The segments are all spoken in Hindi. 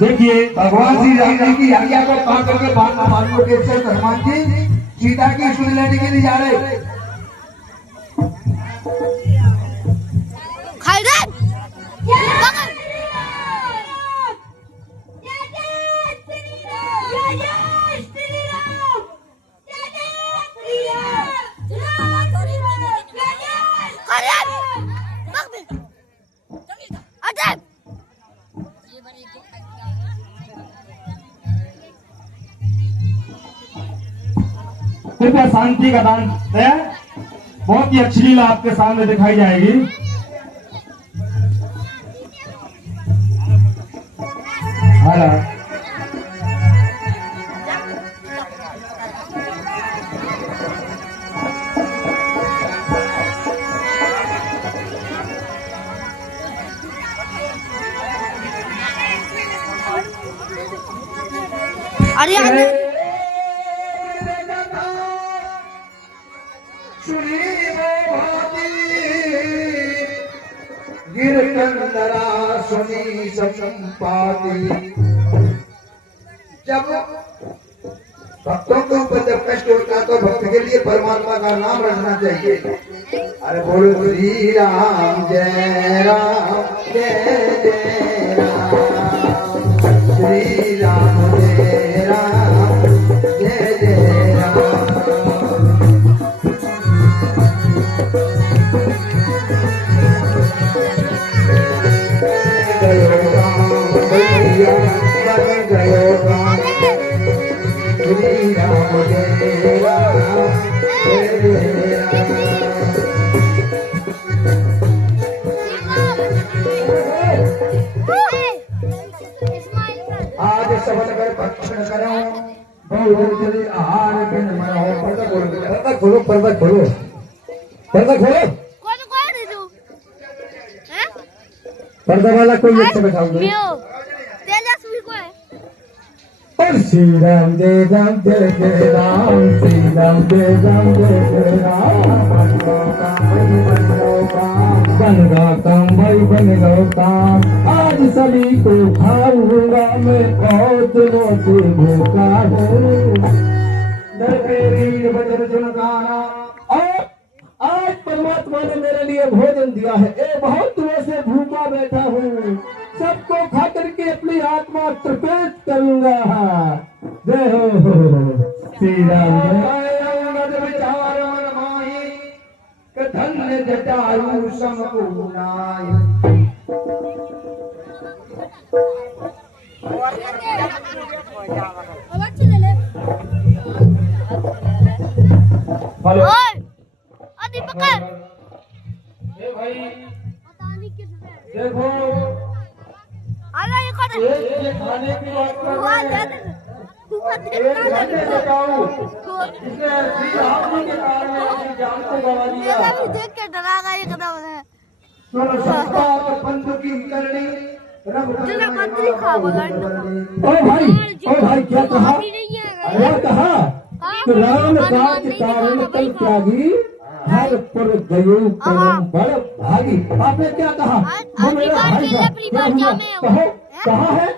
देखिए भगवान श्री राम जी की आज्ञा को पार करके भानु के से हनुमान जी सीता की सुध लेने के लिए जा रहे। कृपया शांति का दान है। बहुत ही अच्छी लीला आपके सामने दिखाई जाएगी। अरे गिरकंदरा सुनी संपादी। जब भक्तों के ऊपर जब कष्ट होता तो भक्त के लिए परमात्मा का नाम रखना चाहिए। अरे बोलो श्री राम जय राम जय जय राम, श्री राम जय राम जय जय राम। आज सबल कर भक्षण करो बहु आहार बिन मरो। पर्दा खोलो पर्दा खोलो पर्दा खोलो। पर्दा वाला कोई अच्छा बैठाओगे। और श्री राम जय राम जय जय राम, श्री राम जय राम जय जय राम। बन गौ काम भाई बन गौ काम, आज सभी को खाऊंगा मैं और दिनों से भूखा हूँ। डर के रीढ़ बजर झुनकाना। और आज परमात्मा ने मेरे लिए भोजन दिया है। ए बहुत दिनों से भूखा बैठा हूँ, सबको खा करके अपनी आत्मा तृप्त करूंगा। जय हो श्री राम विचार मन माही, धन्य जटायु समपूर्णाय। हेलो भाई देखो ये खाने की बात कर रहे हैं। इसने श्री राम के कारण अपनी जान को गंवा दिया। देख के डरा गया एकदम से। सुनो संपात बंधु की करनी ओ भाई क्या कहा? क्या कहा? राम काज कारण कल त्यागी, हर पर गयो परम बड़ भागी। आपने क्या कहा? वो मेरा भाई था। कहो कहाँ है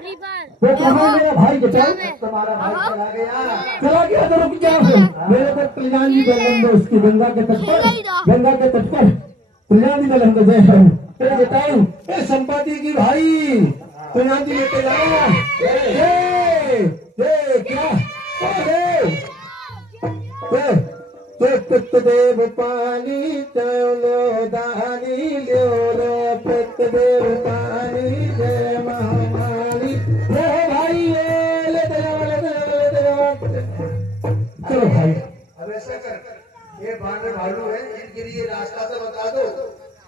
वो? कहाँ मेरा भाई? तुम्हारा भाई चला गया तो रुक जाओ। मेरे को कल्याण जी दलम दो, उसकी गंगा के तट पर, गंगा के तट पर कल्याण जी दलम दो। जय बताऊं ए संपाति की भाई कल्याण जी लेके जाओ। क्या देव पानी चलो दानी लो देव पानी जय महामानी। भाई ले चलो भाई अब ऐसा कर, ये भांडे भालू है, इनके लिए रास्ता तो बता दो।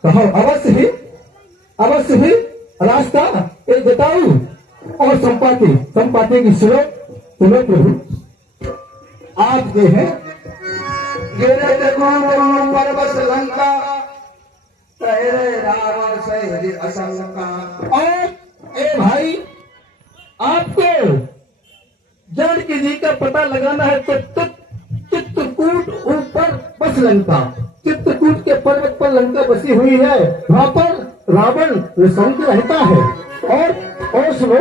कहो अवश्य ही रास्ता ये बताऊं। और संपाति की सुनो प्रभु। आप ये है परबस लंका, रावण से असंका। और ए भाई आपको जानकी जी का पता लगाना है तो चित्रकूट ऊपर बस लंका, चित्रकूट चित्रकूट के पर्वत पर लंका बसी हुई है, वहां पर रावण निशंक रहता है। और सुनो,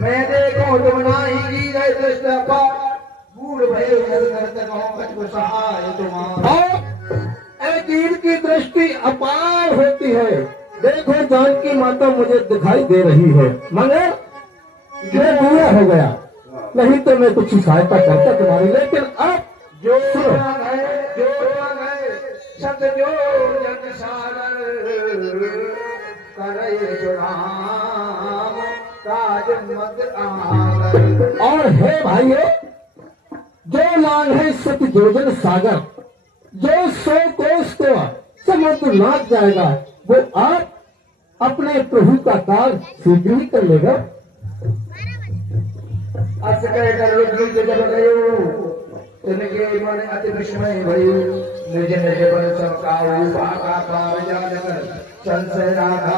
मैं देखो तुम नाही की गए दृष्टा पार बूढ़ भय करते कहो कछु सहाय तुम्हारा। और एक ईद की दृष्टि अपार होती है। देखो जानकी माता मुझे दिखाई दे रही है, मगर मैं बुरा हो गया, नहीं तो मैं कुछ सहायता करता तुम्हारी। लेकिन अब जो है शब्द जो जन सागर करे जो राम काज मत आगर। और हे भाइयों, जो लांग है सत योजन सागर, जो 100 कोस को समुद्र नाथ जाएगा, वो आप अपने प्रभु का कार्य शीघ्र ही कर लेगा। अस कह कर रुद्र जब गयो तिनके मन अति विस्मय भयो। निज निज बल सब काहू भागा पार जान संशय राधा।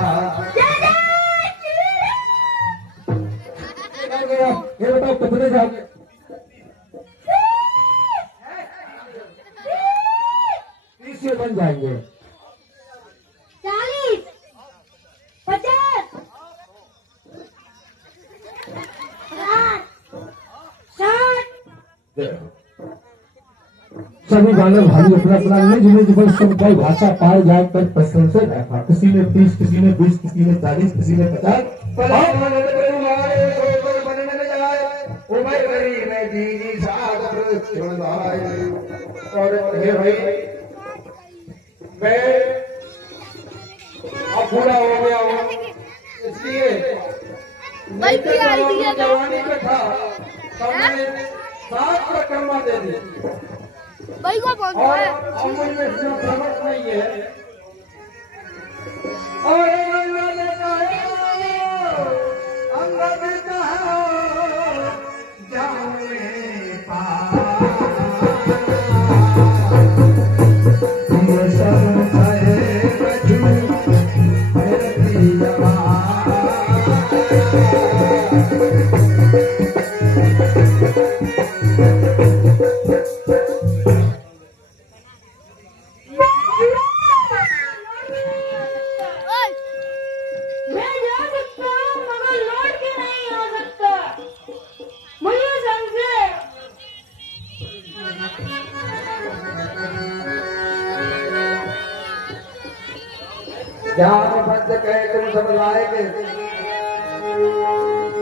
ये बताओ कितने जागे? तीसरे बन जाएंगे। 40 50 60 सभी बानर भाई अपना अपना निज निज बल सब बल भाषा पाए जाए कर पसंद से बैठा। किसी ने 30, किसी ने 20, किसी ने 40, किसी ने 50। और हे भाई मैं अब बूढ़ा हो गया हूँ, इसलिए भाई की आईडी है तो जवानी में था तो मैंने 7 परिक्रमा दे दी भाई को कौन और है? अब मुझ में इतना समझ नहीं है। और अंगद कहा जाऊँ पार ये सब कहे कछु मेरी जवान। ओए, मैं जा सकता हूँ मगर लौट के नहीं आ सकता। मुझे समझे। जहाँ बंद कहे तुम सब लाएंगे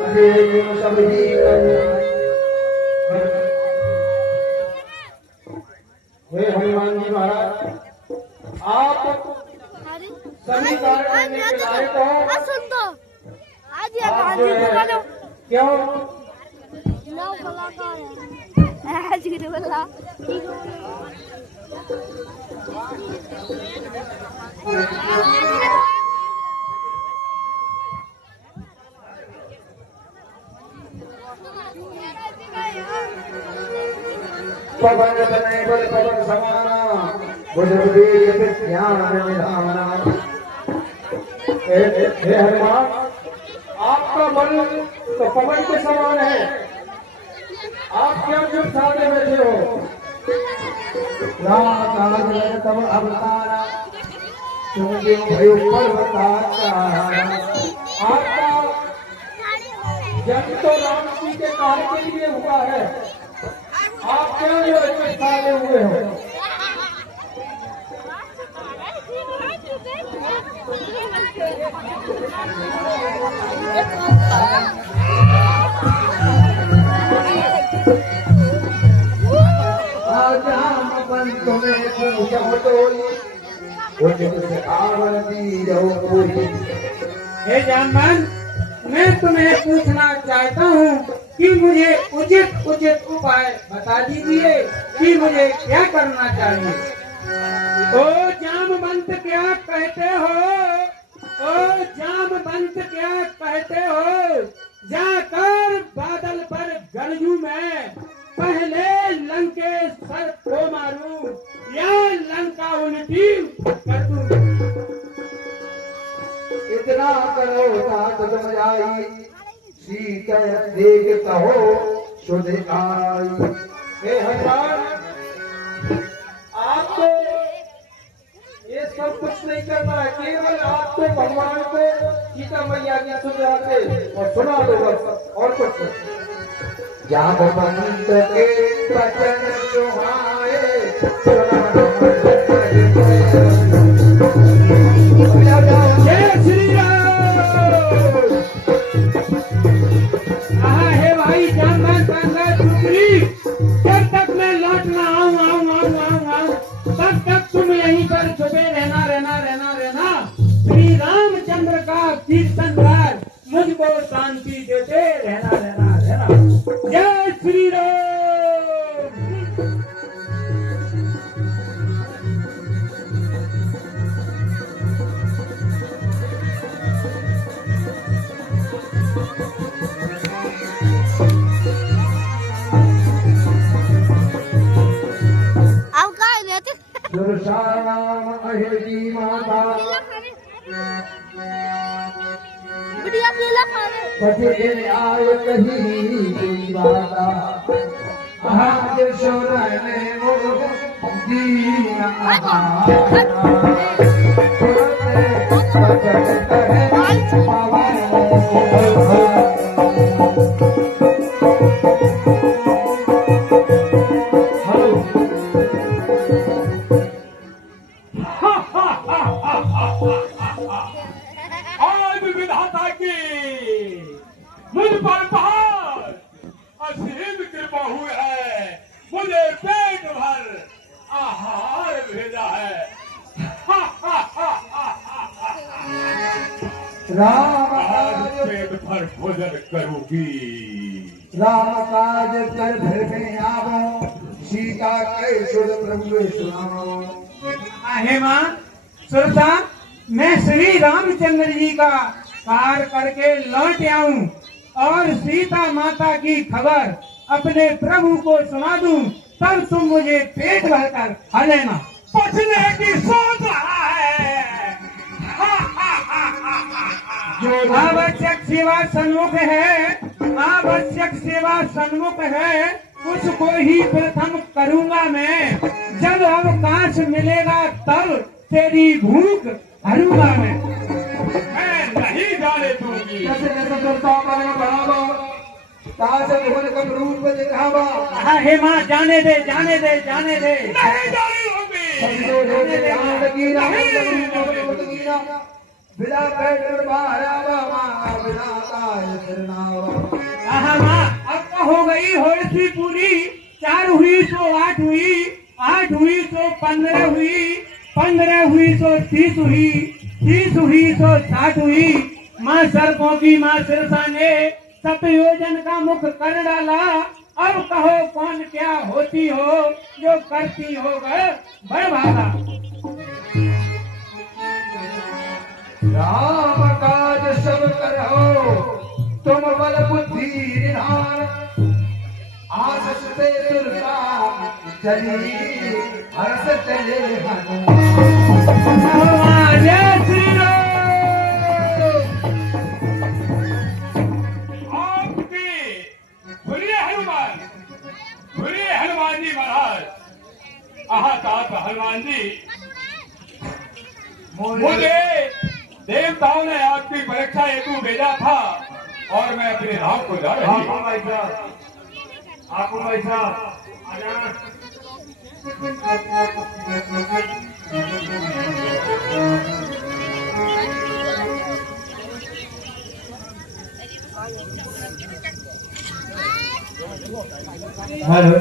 अरे तुम सब ही हे हनुमान जी महाराज, आप सभी कार्य करने के लायक हो। सुन तो आज ये आप गांधी जो को है, बोलो क्यों नौ कलाकार है आज की बोला पवन तनय बल पवन समाना बुझ ज्ञान निधाना। हे हनुमान, आपका बल तो पवन के समान है, आप क्यों चुप सामने बैठे हो? तब अवतारा तुम जो भयो पर्वताकारा। आपका जन्म तो राम जी के कार्य के लिए हुआ है, आप क्यों जो इतने साले हुए हो? हे जानमान, मैं तुम्हें पूछना चाहता हूँ कि मुझे उचित उचित उपाय बता दीजिए कि मुझे क्या करना चाहिए। ओ जामवंत क्या कहते हो? ओ जामवंत क्या कहते हो? जाकर बादल पर गरजू मैं, पहले लंकेश्वर को मारूं या लंका उल्टी कर दूं। इतना करो तात तुम जाई, सीता देख कहो सुध आई। हे हनुमान, आपको सब कुछ नहीं करना है, केवल आपको भगवान को सीता मैया की सुना के और सुना दो बस, और कुछ नहीं। जब मंत के बचन सुहाए जय श्री राम। हाँ हे भाई जानदार शानदार टुकड़ी, जब तक मैं लौट ना आऊं तब तक तुम यहीं पर छुपे रहना। श्री रामचंद्र का कीर्तन गार मुझको शांति देते रहना। जय श्री राम। सुरसाराम अहेरी माता बढ़िया केला खा रहे। पतिरे आय कही बाता आज सोरने मोह दीन आहारा सुरते बचन कहे पावन आज विधाता की मुझ पर बहुत असीम कृपा हुई है, मुझे पेट भर आहार भेजा है। राम आज काज पेट भर भोजन करूंगी। राम काज कर घर में आवो, सीता के सुर प्रभु सुनाओ। हे मां सुरता, मैं श्री रामचंद्र जी का कार्य करके लौट आऊं और सीता माता की खबर अपने प्रभु को सुना दूं, तब तुम मुझे पेट भरकर खा लेना। पछने की सोच रहा है। जो आवश्यक सेवा सन्मुख है, आवश्यक सेवा सन्मुख है, उसको ही प्रथम करूंगा मैं। जब अवकाश मिलेगा तब तेरी भूख हरूंगा मैं नहीं जाने दूंगी। जैसे जैसे करता का बढ़ावा, ताज भुवन कम रूप दिखावा। हाँ हे माँ, जाने दे जाने दे जाने दे। नहीं जाने दूंगी। संजो रे ध्यान कीना मंगल कीना, बिना बैठ बारा बाबा बिना काय करनावा। हाँ माँ, अब तो हो गई होड़सी पूरी। 4 हुई तो 8 हुई, 8 हुई तो 15 हुई, 15 हुई तो 30 हुई, 30 हुई तो 60 हुई। माँ सड़कों की माँ सिरसा ने सतयोजन का मुख कर डाला। अब कहो कौन क्या होती हो, जो करती हो बड़ भागा। राम काज सब करो, तुम बल बुद्धि निधान। आस से तुरता चली, हर्ष चले हनुमान। जय श्री राम। आपके सुनिए हनुमान जी महाराज। हनुमान जी, मुझे देवताओं ने आपकी परीक्षा हेतु भेजा था और मैं अपने राम को जा रही हूँ। भाई साहब, आपको भाई साहब हेलो।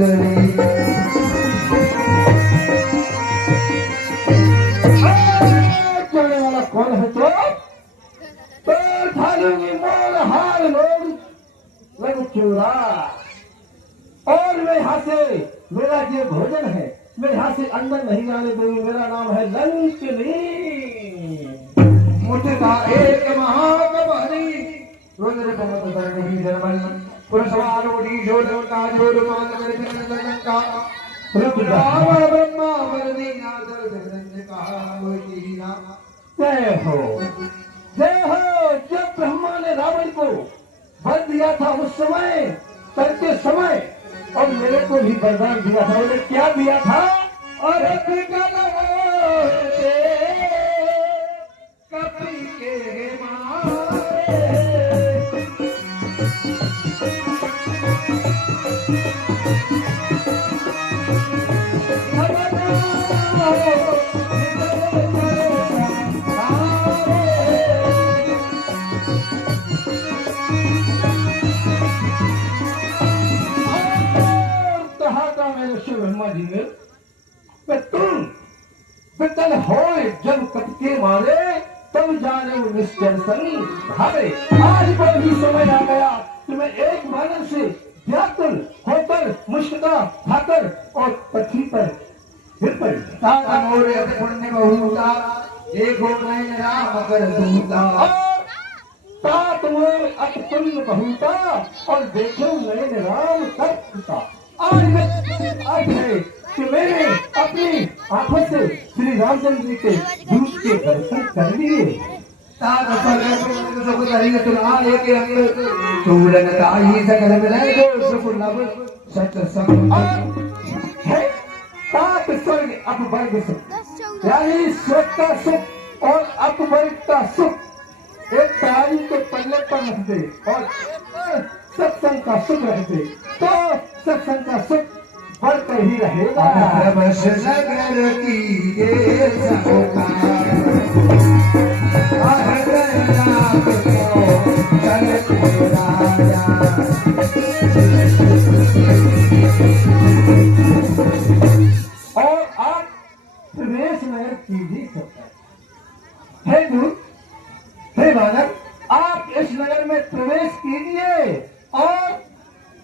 करी चलने वाला कौन है तो थालूंगी मोल हाल लोग लग चूरा और मैं यहाँ से मेरा ये भोजन है मैं यहाँ से अंदर नहीं जाने दूंगी मेरा नाम है लंकनी मुठता एक महाकबरी रुद्र पमत धरणी जर्मन पुरस्वारोडी जोड़का जोड़ मान मेरे का रुद्र ब्रह्मा वरदी नादर धरणी का होईना जय हो जब ब्रह्मा ने रावण को वध दिया था उस समय करते समय और मेरे को भी वरदान दिया था उन्हें क्या दिया था और कपी के मारे ब्रह्मा जी ने तुम पितल हो जब कटके मारे तब जाने वो निश्चर संग भागे आज पर भी समय आ गया तुम्हें एक मानव से व्याकुल होकर मुश्किल खाकर और पृथ्वी पर गिर पड़ी ताता मोरे पुण्य बहुता देखो मैं राम कर दूता तात मोर अतपुण्य बहुता और देखो मैं राम करता आज है कि मैंने अपनी आंखों से श्री रामचंद्र जी के दूत के दर्शन कर लिए ताता पर सब करेंगे तुला लेके अंदर चूड़न ताई सकल मिले जो सुख लब सच संग है तात स्वर्ग अपवर्ग सुख यानी स्वर्ग का सुख और अपवर्ग का सुख एक तारी के पल्ले पर रख दे और सत्संग का सुख रख दे तो सत्संग का सुख बढ़कर ही रहेगा बस नगर की ये सहोकार और आप प्रवेश नगर की भी सकते हैं हे बालक आप इस नगर में प्रवेश कीजिए और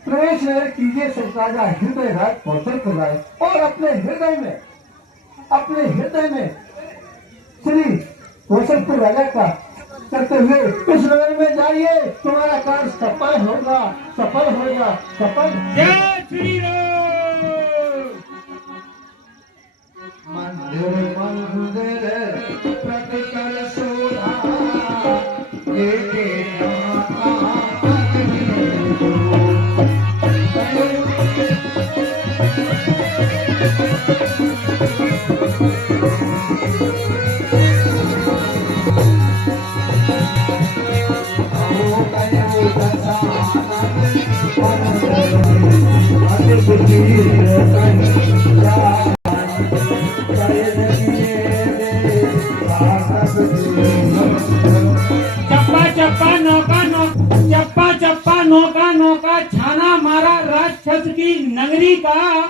प्रवेश नगर कीजिए राजा हृदय राज कौशल कराए और अपने हृदय में श्री कौशलपुर राजा का करते हुए इस नगर में जाइए तुम्हारा कार्य सफल होगा सफल जय श्री राम। मंदिर मंदिर प्रतिकर सोधा एक चप्पा नौका छाना मारा राक्षस की नगरी का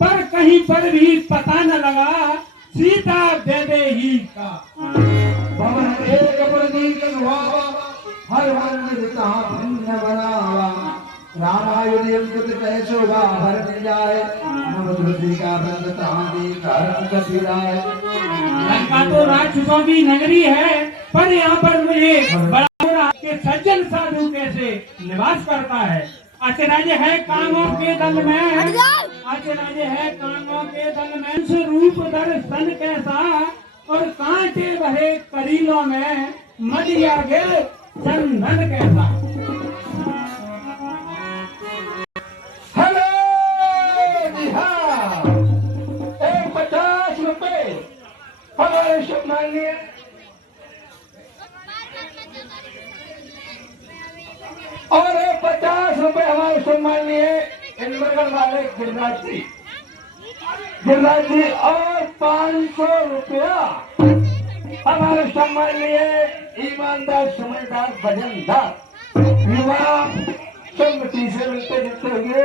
पर कहीं पर भी पता न लगा सीता वैदेही का भवन एक प्रदीप हुआ हर विधता भिन्न बनावा रामायुध युद्ध पैसोगा भर जाए नवदुर्गी का बंद तांदी कर कसिराए लंका तो राक्षसों की नगरी है पर यहाँ पर मुझे बड़ा के सज्जन साधु कैसे निवास करता है अचरज है कामों के दल में रूप दर्शन कैसा और कांटे भरे करीलों में मदिया गे चंदन कैसा हेलो जी हाँ 50 रुपए हमारे शुभ माननीय और 50 रुपए हमारे सम्माननीय इंद्रगढ़ वाले गिरिराज जी और 500 रुपया हमारे सम्माननीय ईमानदार समझदार भजनदार युवा सम्मति से मिलते जुलते हुए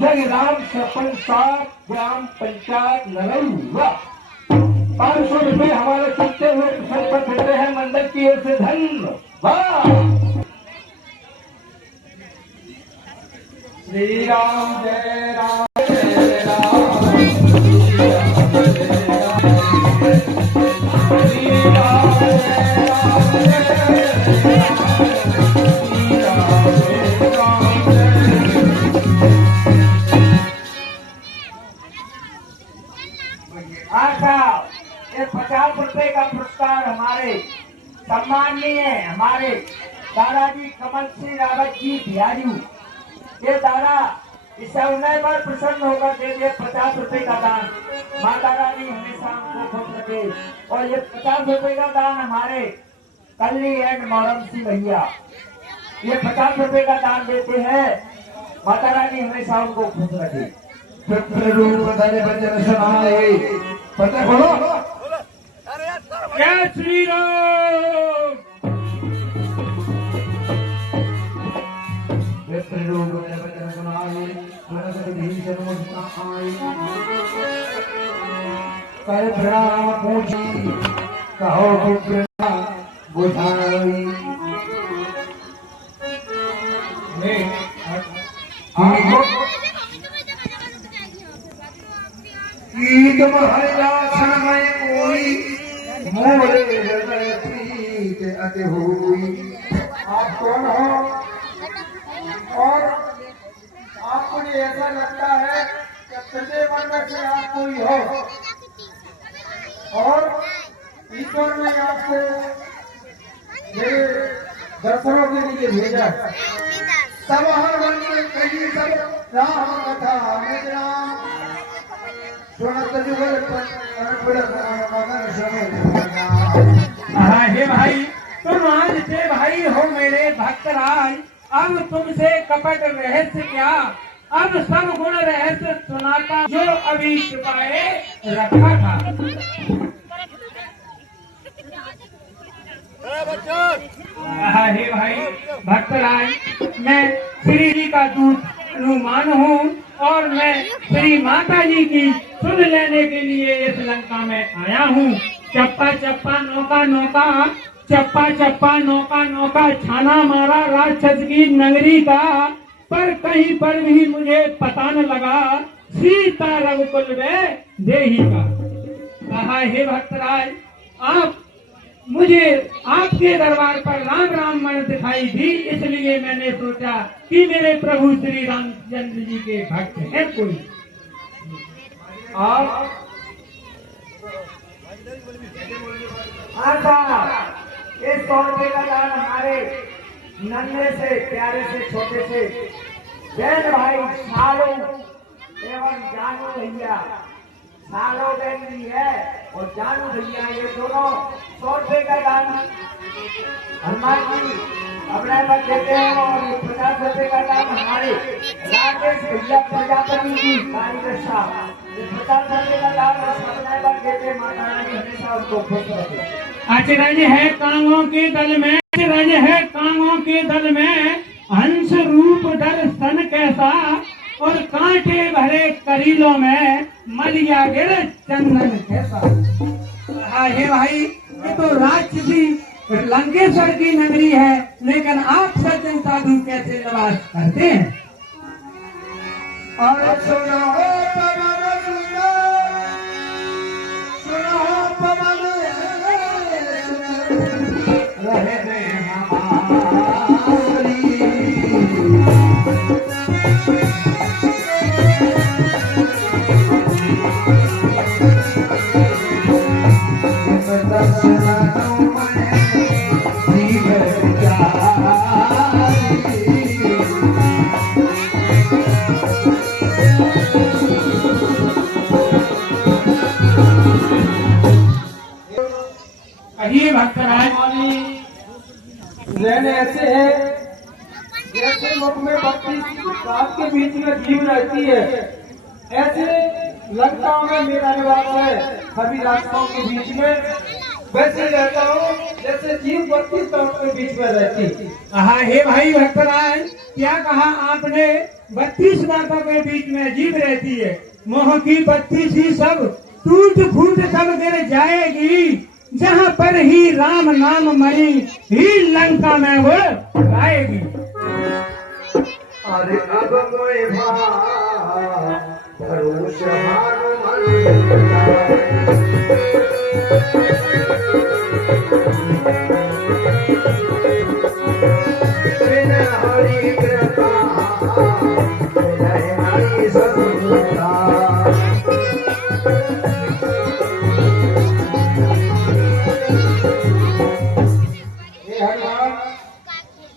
जगराम सरपंच साहब ग्राम पंचायत नरौरा 500 रुपए हमारे चलते हुए सर पर देते हैं मंडल की ओर से धन्यवाद। श्री राम जय राम जय राम श्री राम जय राम श्री राम जय राम जय राम श्री राम अच्छा, ये 50 रुपए का पुरस्कार हमारे सम्माननीय हमारे दादाजी कमल सिंह रावत जी बिहारी, ये दादा इस अवसर पर प्रसन्न होकर दे दिए 50 रुपए का दान। माता रानी हमेशा हमको खुश रखे। और ये 50 रुपए का दान हमारे कल्ली एंड मोहरम सिंह भैया, ये 50 रुपए का दान देते हैं। माता रानी हमेशा उनको खुश रखे। रूप धरे भजन सुनाए पता बोलो जय श्री राम। रूप धरे भजन सुनाए मनस भीषण मुस्काए कर प्रणाम पूछी कहो विप्रा बुझाई ईद महला क्षण में कोई मोरे हृदय प्रीत अति हुई। आप कौन हो और आपको ये ऐसा लगता है कि प्रत्येक वर्ग से आप कोई हो और ईश्वर ने आपको मेरे दर्शनों के लिए भेजा। सब हर वन में कही सब राम कथा निज राम सुनत जुगल हाँ हे भाई, तुम आज से भाई हो मेरे भक्तराज। अब तुमसे कपट रहस्य क्या, अब सब गुण रहस्य सुनाता जो अभी छुपाए रखा था। हाँ हे भाई भक्तराज, मैं श्री जी का दूत नुमान हूँ और मैं श्री माता जी की सुध लेने के लिए इस लंका में आया हूँ। चप्पा चप्पा नौका नौका, चप्पा चप्पा नौका नौका, छाना मारा राक्षस की नगरी का, पर कहीं पर भी मुझे पता न लगा सीता रघुकुल में देही का। कहा हे भक्तराज, आप मुझे आपके दरबार पर राम राम मन दिखाई दी, इसलिए मैंने सोचा कि मेरे प्रभु श्री रामचंद्र जी के भक्त हैं कोई। और ये 100 रुपए का दान हमारे नन्हे से प्यारे से छोटे से बहन भाई सालो एवं जानू भैया, सालो बहन भी है और जानू भैया, ये दोनों 100 रुपए का दान हनुमान जी अपने पर देते हैं। और ये 50 रुपए का दान हमारे राकेश भैया प्रजापति जी कार्यदर्शा, ये 50 रुपए का दान अपने पर देते हैं। माता रानी हमेशा उनको खुश रखे। अचरज है कांगों के दल में, अचरज है कांगों के दल में, हंस रूप दर्शन कैसा, और कांटे भरे करीलों में मलिया गिर चंदन कैसा। हे भाई, ये तो राक्षसी लंकेश्वर की नगरी है, लेकिन आप सज्जन साधु कैसे निवास करते हैं। और सुनो पवन सुनो पवन रहे दे हमारी। कहिए भक्तराज। रहने ऐसे है जैसे मुख में 32 दांत के बीच में जीव रहती है, ऐसे लंकाओं में मेरा निवास है सभी राष्ट्रों के बीच में। वैसे रहता हूँ जैसे जीव 32 दांत के बीच में रहती। हाँ हे भाई भक्तराज, क्या कहा आपने 32 बातों के बीच में जीव रहती है। मोह की बत्ती सी सब टूट फूट सब गिर जाएगी। जहाँ पर ही राम नाम मणि ही लंका में वो आएगी। अरे अब कोई भरोसा हरि कृपा हरि सदा।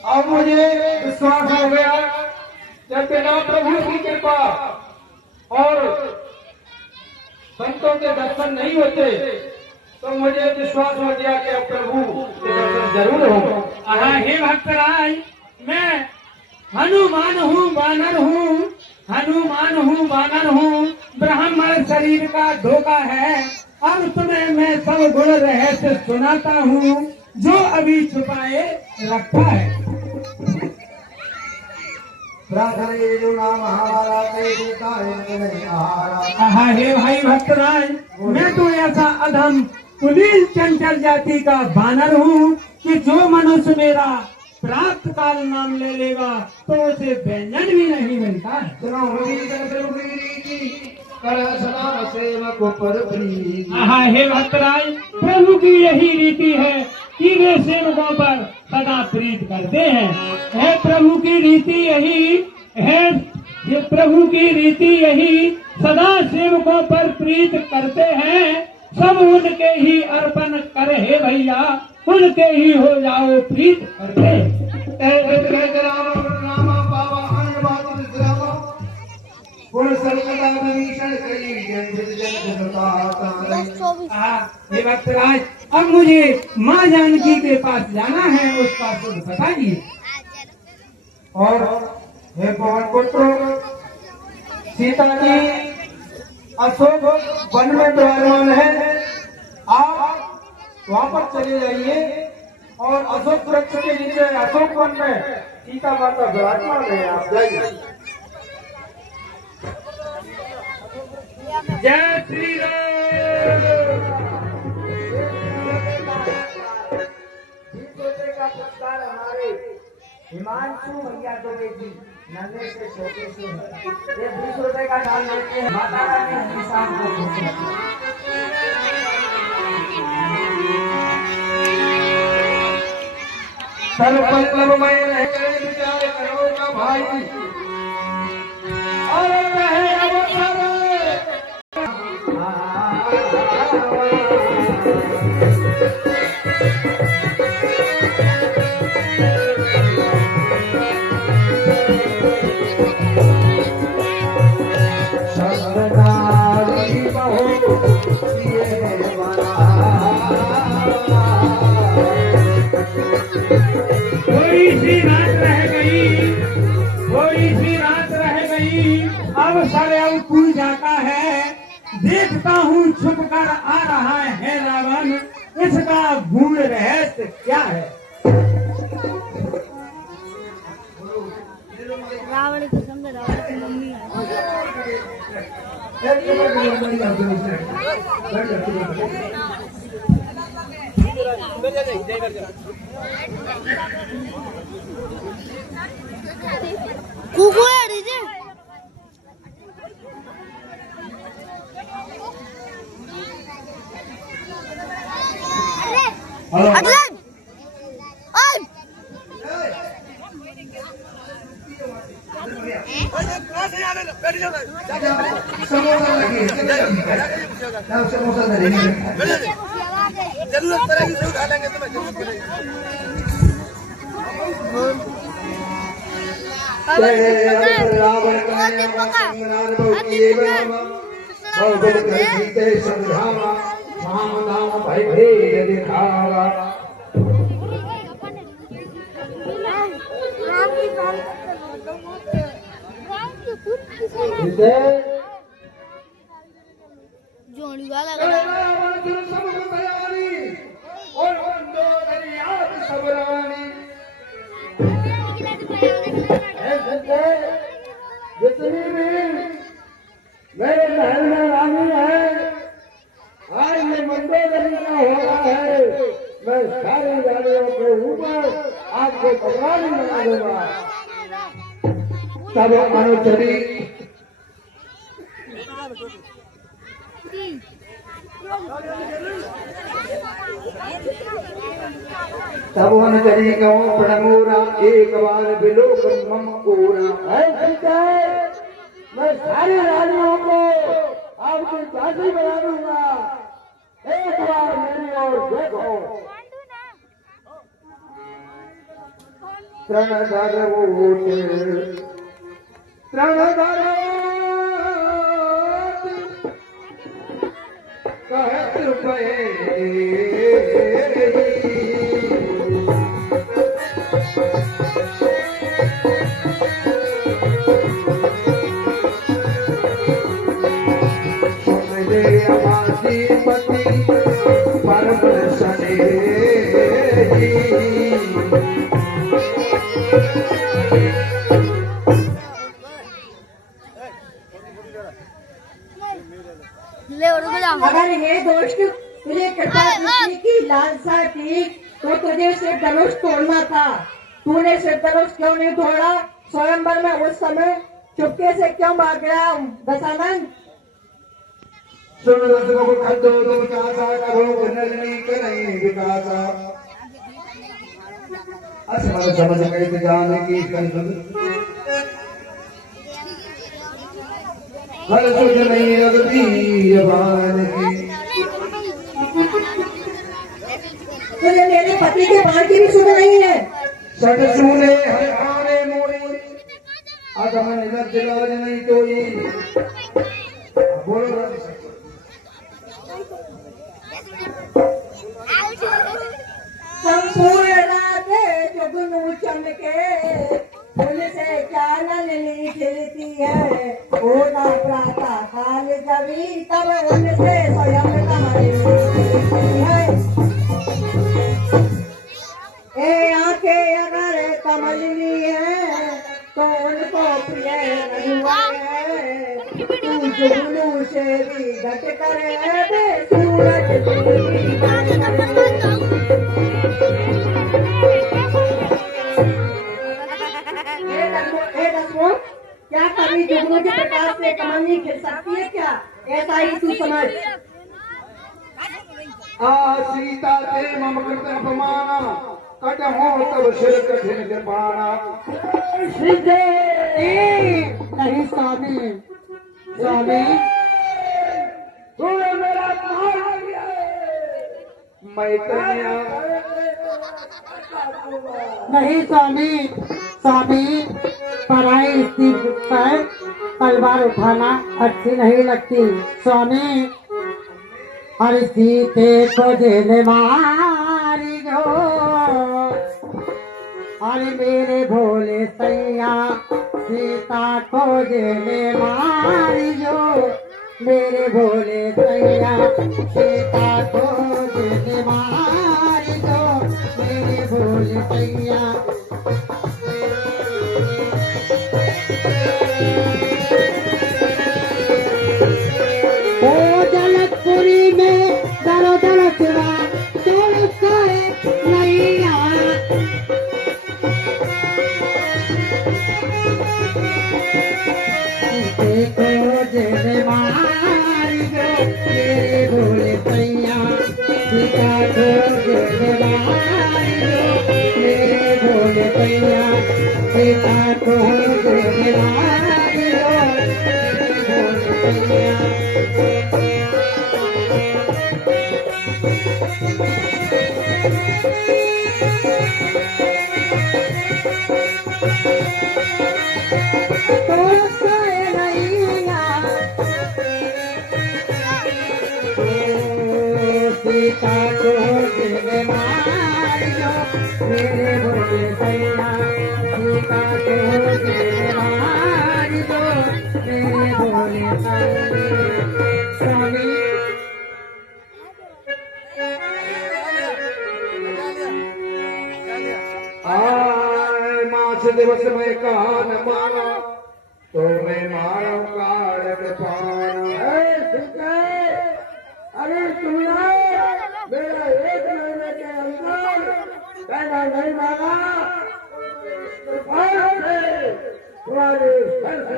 अब मुझे विश्वास हो गया जब बिना प्रभु की कृपा और संतों के दर्शन नहीं होते तो मुझे विश्वास हो गया कि अब प्रभु के दर्शन जरूर होगा। हाँ हे भक्तराज, मैं हनुमान हूँ बानर हूँ, हनुमान हूँ बानर हूँ। ब्राह्मण शरीर का धोखा है। अब तुम्हें मैं सब गुण रहस्य सुनाता हूँ जो अभी छुपाए रखा है। जो नाम हमारा हाँ हे भाई भक्तराज, मैं तो ऐसा अधम पुलिस चंचल जाति का बानर हूँ कि जो मनुष्य मेरा प्राप्त काल नाम ले लेगा तो उसे व्यंजन भी नहीं मिलता है। हाँ हे भक्तराज, प्रभु की यही रीति है कि वे सेवकों पर सदा प्रीत करते हैं। है प्रभु की रीति यही है, ये प्रभु की रीति यही सदा सेवकों पर प्रीत करते हैं। सब उनके ही अर्पण करे हे भैया, उनके ही हो जाओ प्रीत करते। हे भक्तराज, अब मुझे माँ जानकी के पास जाना है, उसका शुभ बताइए। और हे पवन पुत्र, सीता जी अशोक वन में विराजमान है। आप वहाँ पर चले जाइए और अशोक वृक्ष के नीचे अशोक वन में सीता माता विराजमान है। आप जाइए। जय श्री राम। का पुरस्कार हमारे हिमांशु भैया को देगी, नन्हे से छोटे से ये 20 रुपए का डाल देते हैं। माता रानी हमेशा को खुश रखे। सर्वपल्लव में रह गए विचार करो का भाई और रहे थोड़ी सी रात रह गई, थोड़ी सी रात रह गई। अब सरयू पूजा का है। देखता हूँ छुप कर आ रहा है रावण, इसका गूढ़ रहस्य क्या है। रावण को समझ, रावण की मम्मी है। कुकु है डीजे। अदलन ओए समोसा दे जरूरत पड़ेगी तो उठा लेंगे तुम्हें। रावण दिखावा जोड़ी वाला और जितनी भी मेरे महल में रानी है, आज ये मंदोदरी का हो रहा है, मैं सारी रानियों के ऊपर आपको भगवान बना दूंगा। तब अनुचरी तब अनुचरी कहूँ प्रणमोरा एक बार बिलोक मम कोरा। मैं सारी रानियों को आपकी दासी बना दूंगा, एक बार मेरी ओर देखो। तृणधर ओट तृणधर कहत पे पति परम सने अगर हे दोस्त तुझे कृपा दृष्टि की लालसा थी तो तुझे सिर्फ धनुष तोड़ना था। तूने सिर्फ धनुष क्यों नहीं तोड़ा? स्वयंवर में उस समय चुपके से क्यों भाग गया दशानंद? सुन रसों को खड्डो तो विकासा करो नलनी करें विकासा। असमर समझ गए जाने की हर सुध नहीं लगती जबान की। तुझे मेरे पति के बाण की भी सुध नहीं है। सट सुने हर आने मोड़ी अगमन लज लाज नहीं तोई। बोलो संपूर्ण राधे जुगनू चमके फूल से चानन ली खिलती है। होना प्रातः काल जबी तब उनसे स्वयं कमल मिलती है। ए आंखें अगर कमलनी है तो उनको प्रिय रघुआ है। तू जुगनू से भी घट कर बे सूरज क्या कभी जुगनू के प्रकाश से कमलनी खिल सकती है क्या? ऐसा ही तू समझ। सीता ते मम कृत अपमाना कट हो तब सिर कठिन कृपाना। नहीं स्वामी, स्वामी तू मेरा कहाँ आ गया है? मैं कन्या नहीं स्वामी, स्वामी पराई स्त्री पर तलवार उठाना अच्छी नहीं लगती स्वामी। और सीते को जेल मारी जो अरे मेरे भोले सैया सीता को जेल मारी जो मेरे भोले सैया सीता को जेल मारी जो मेरे भोले सैया। ओ जनकपुरी में दरो दरो चुरा तोड़ खाए नैया। देखो जेल मारी जो मेरे भोले सैया सीता को जेल मारी जो मेरे भोले सैया सीता को जेल मारी जो मेरे भोले सैया। सीता को जेल मारी जो मेरे भोले सैया सीता को जेल मारी जो मेरे भोले सैया। स्वामी आय मास दिवस में कहा न माना तो मैं मारो काल पान। अरे तुमने मेरा 1 महीने के अंदर पैदा नहीं मांगा तो तुम्हारे सर से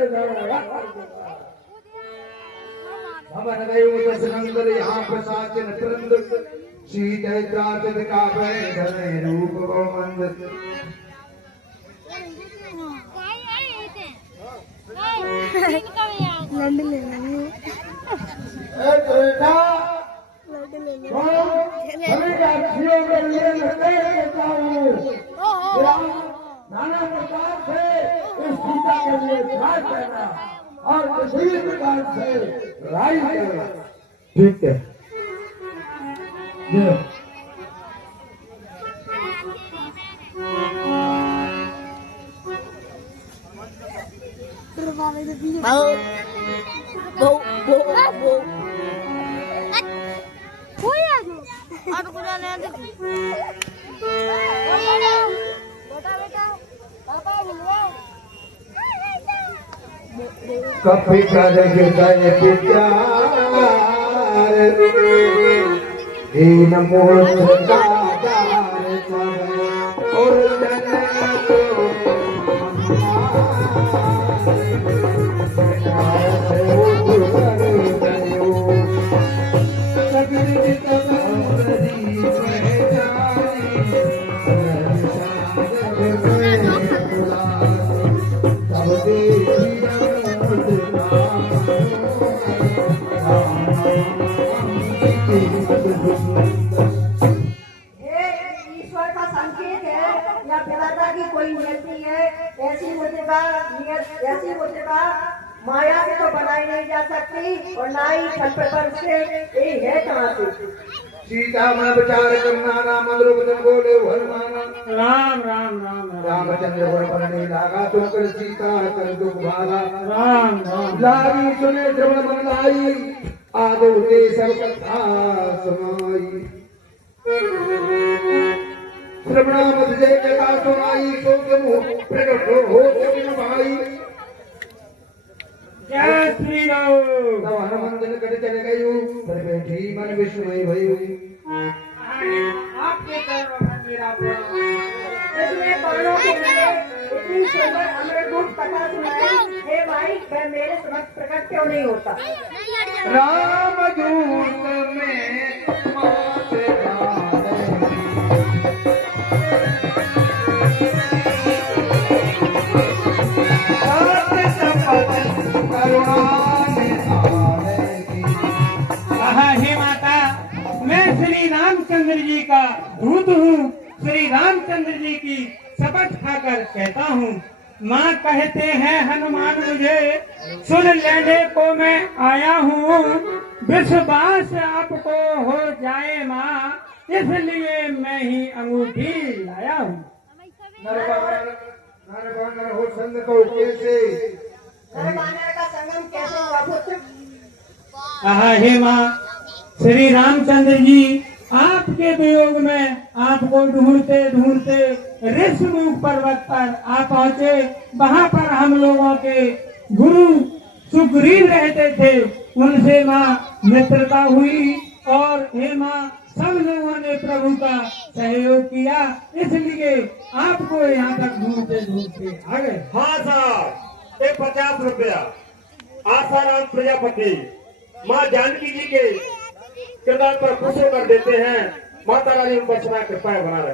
भवन दैव दशनंदर यहाँ प्रसाचन प्रंद शीत त्राचन का भय रूप गोमंद। नाना प्रकार से इस सीता के लिए खास करना और किसी प्रकार से लड़ाई करना। ठीक है कभी कर हृदय प्यार दीन मूर्ख दातार और ईश्वर का संकेत है या विधाता की कोई नियति है। ऐसी मुद्रिका माया से तो बनाई नहीं जा सकती और ना ही छल प्रपंच से ये है कहाँ से। सीता में विचार करना राम वचन बोले हनुमान। राम राम राम राम रामचंद्र गुण पर नहीं लागा तो कर सीता कर दुख भागा। राम राम लागी सुने श्रवण मन लाई आदो दे सब कथा सुनाई। श्रवणा मत जय कथा सुनाई सो के मुँह प्रकट हो जग भाई। जय श्री राम। तब हनुमंत निकट चले गयो पर बैठी मन विष्णुमय भयु। आपके चरणों में मेरा प्रणाम। इसमें बाणों के लिए इतनी सुंदर अमृत रूप कथा सुनाई। हे भाई वह मेरे समक्ष प्रकट क्यों नहीं होता। राम दूत में मात हे माता, मैं श्री रामचंद्र जी का दूत हूँ। श्री रामचंद्र जी की शपथ खाकर कहता हूँ। माँ कहते हैं हनुमान मुझे सुन लेने को मैं आया हूँ। विश्वास आपको हो जाए माँ, इसलिए मैं ही अंगूठी लाया हूँ। हो संग को कैसे नर का संगम कैसे हुआ पुत्र। हे माँ, श्री रामचंद्र जी आपके वियोग में आपको ढूंढते ढूंढते ऋषिमुख पर्वत पर आ पहुँचे। वहाँ पर हम लोगों के गुरु सुग्रीव रहते थे। उनसे माँ मित्रता हुई और हे माँ सब लोगों ने प्रभु का सहयोग किया, इसलिए आपको यहाँ तक ढूंढते ढूंढते आ गए। हाँ साहब, ये 50 रुपया आसाराम प्रजापति माँ जानकी जी के किरदार पर खुश कर देते हैं। माता रानी उन पर सदा कृपाएं बना रहे।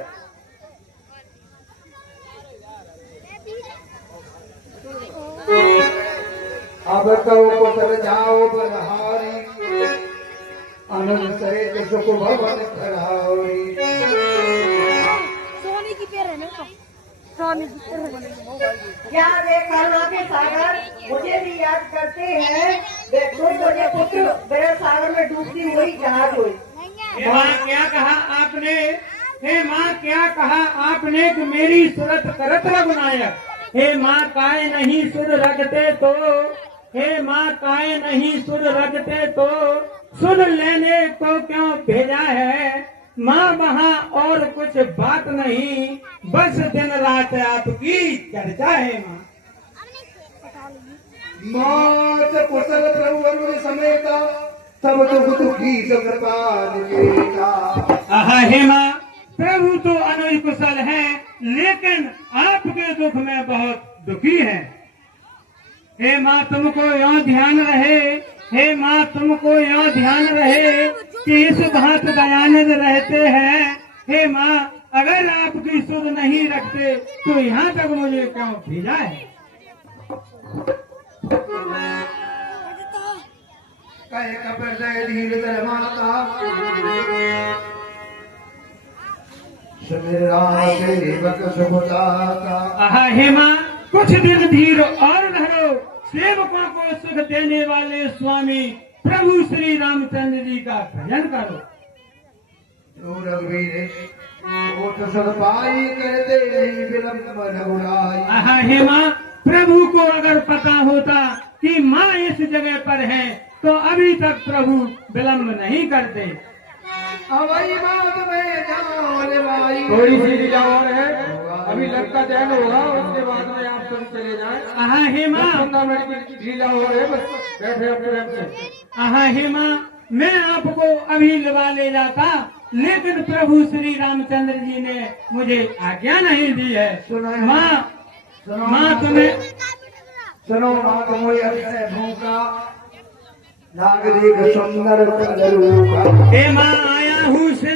अब कहो पतर जाओ बलहारी आनंद सहित सुख भवन खरारी। सोनी की पेड़ है ना, सोनी की पेड़ है। क्या वे करुणा के सागर मुझे भी याद करते हैं। वे खुद मुझे पुत्र मेरे सागर में डूबती हुई जहाज हुई। हे माँ क्या कहा आपने। हे माँ क्या कहा आपने कि मेरी सूरत करत रघुनायक। हे माँ काय नहीं सुर रखते तो, हे माँ काय नहीं सुर रखते तो सुन लेने को क्यों भेजा है। माँ वहाँ और कुछ बात नहीं, बस दिन रात आपकी चर्चा है माँ। मात कुशल प्रभु अरुण समेता तब दुख दुखी कृपाल लेता। आहा हे माँ, प्रभु तो अनुज कुशल है, लेकिन आपके दुख में बहुत दुखी है। हे माँ तुमको यहाँ ध्यान रहे, हे माँ तुमको यहाँ ध्यान रहे कि इस भांत दयानंद रहते हैं। हे माँ, अगर आपकी सुध नहीं रखते तो यहाँ तक मुझे क्यों भेजा है? कहे कपर जय धीर धर माता सुमिरा सेवक सुखदाता। आहा हे माँ, कुछ दिन धीर और धरो, सेवकों को सुख देने वाले स्वामी प्रभु श्री रामचंद्र जी का भजन करो। जो रघुवीर ओठ सदपाई करते नहीं विलंब रघुराई। आहा हे माँ, प्रभु को अगर पता होता कि माँ इस जगह पर है तो अभी तक प्रभु विलंब नहीं करते। अवई बात में जान भाई। थोड़ी सी लीला और है, अभी लगता चयन होगा, उसके बाद में आप सब चले जाएं। आहा हे माँ, 15 मिनट की लीला और है, बस बैठे अपने प्रेम से। आहा हे माँ, मैं आपको अभी लगा ले जाता, लेकिन प्रभु श्री रामचंद्र जी ने मुझे आज्ञा नहीं दी है। माँ, माँ तुम्हें सुनो माँ तुम्हें अक्षय भूखा नागरिक सुंदर रूप। हे माँ, आया हूँ से